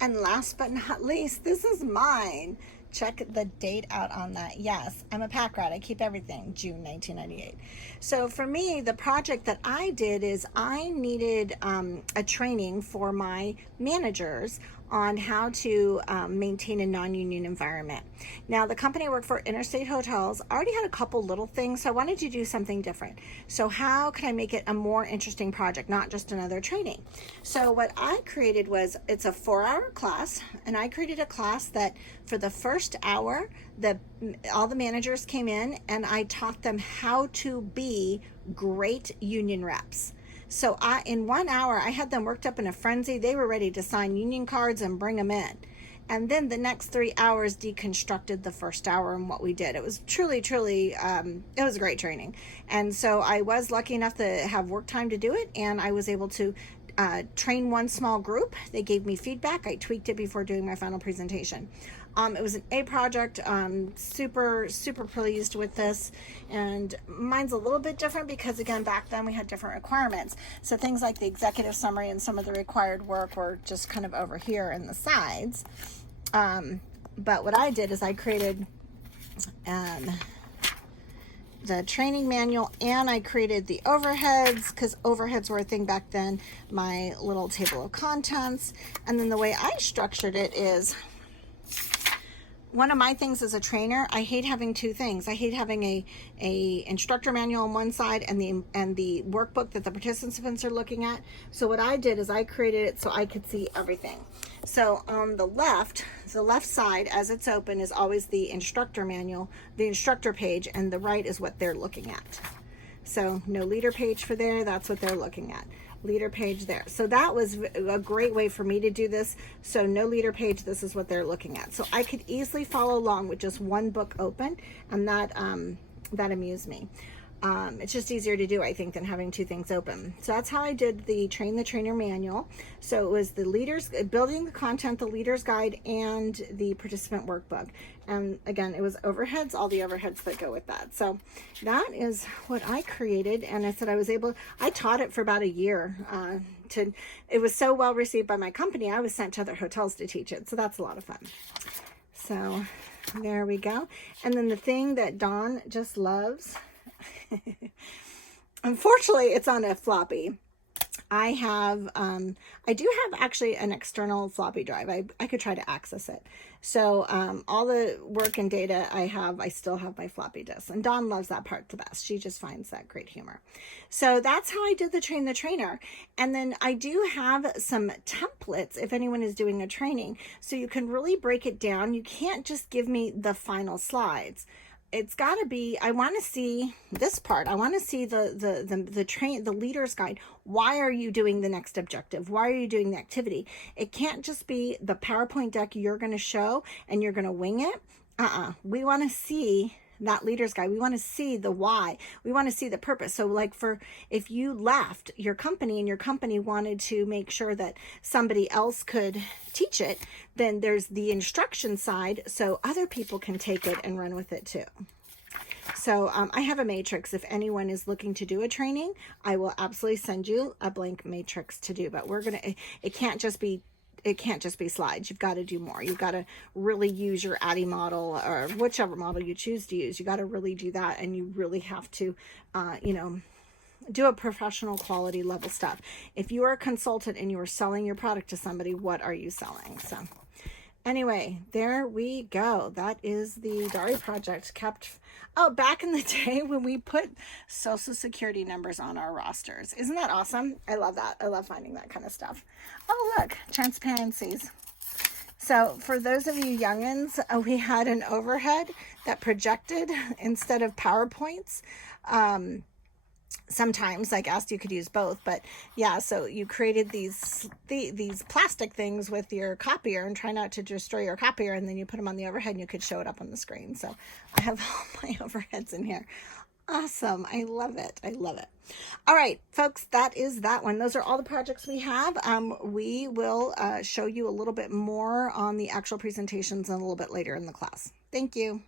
And last but not least, this is mine. Check the date out on that. Yes, I'm a pack rat. I keep everything. June 1998. So for me, the project that I did is I needed a training for my managers on how to maintain a non-union environment. Now, the company I work for, Interstate Hotels, already had a couple little things, so I wanted to do something different. So how can I make it a more interesting project, not just another training? So what I created was, it's a 4-hour class, and I created a class that for the first hour, all the managers came in and I taught them how to be great union reps. So in 1 hour, I had them worked up in a frenzy. They were ready to sign union cards and bring them in. And then the next 3 hours deconstructed the first hour and what we did. It was truly, truly, it was a great training. And so I was lucky enough to have work time to do it. And I was able to train one small group. They gave me feedback. I tweaked it before doing my final presentation. It was an A project. Super, super pleased with this. And mine's a little bit different because, again, back then we had different requirements. So things like the executive summary and some of the required work were just kind of over here in the sides. But what I did is I created the training manual, and I created the overheads, because overheads were a thing back then, my little table of contents. And then the way I structured it is, one of my things as a trainer, I hate having two things. I hate having a instructor manual on one side and the workbook that the participants are looking at. So what I did is I created it so I could see everything. So on the left side, as it's open, is always the instructor manual, the instructor page, and the right is what they're looking at. So no leader page for there, that's what they're looking at. Leader page there. So that was a great way for me to do this. So no leader page, this is what they're looking at. So I could easily follow along with just one book open, and that amused me. It's just easier to do, I think, than having two things open. So that's how I did the Train the Trainer manual. So it was the leaders, building the content, the leader's guide, and the participant workbook. And again, it was overheads, all the overheads that go with that. So that is what I created. And I said I taught it for about a year. It was so well received by my company, I was sent to other hotels to teach it. So that's a lot of fun. So there we go. And then the thing that Dawn just loves, unfortunately, it's on a floppy. I do have actually an external floppy drive. I could try to access it. So all the work and data I still have my floppy disk. And Dawn loves that part the best. She just finds that great humor. So that's how I did the Train the Trainer. And then I do have some templates if anyone is doing a training. So you can really break it down. You can't just give me the final slides. It's got to be, I want to see this part. I want to see the leader's guide. Why are you doing the next objective? Why are you doing the activity? It can't just be the PowerPoint deck you're going to show and you're going to wing it. We want to see that leader's guide. We want to see the why. We want to see the purpose. So like if you left your company and your company wanted to make sure that somebody else could teach it, then there's the instruction side so other people can take it and run with it too. So I have a matrix. If anyone is looking to do a training, I will absolutely send you a blank matrix to do, but it can't just be slides. You've got to do more. You've got to really use your ADDIE model or whichever model you choose to use. You got to really do that. And you really have to, do a professional quality level stuff. If you are a consultant and you are selling your product to somebody, what are you selling? So anyway, there we go. That is the Dari project. Back in the day when we put social security numbers on our rosters. Isn't that awesome? I love that. I love finding that kind of stuff. Oh, look, transparencies. So for those of you youngins, we had an overhead that projected instead of PowerPoints. Sometimes, like asked, you could use both, but yeah, so you created these plastic things with your copier and try not to destroy your copier, and then you put them on the overhead and you could show it up on the screen. So I have all my overheads in here. Awesome. I love it. I love it. All right, folks, that is that one. Those are all the projects we have. We will show you a little bit more on the actual presentations and a little bit later in the class. Thank you.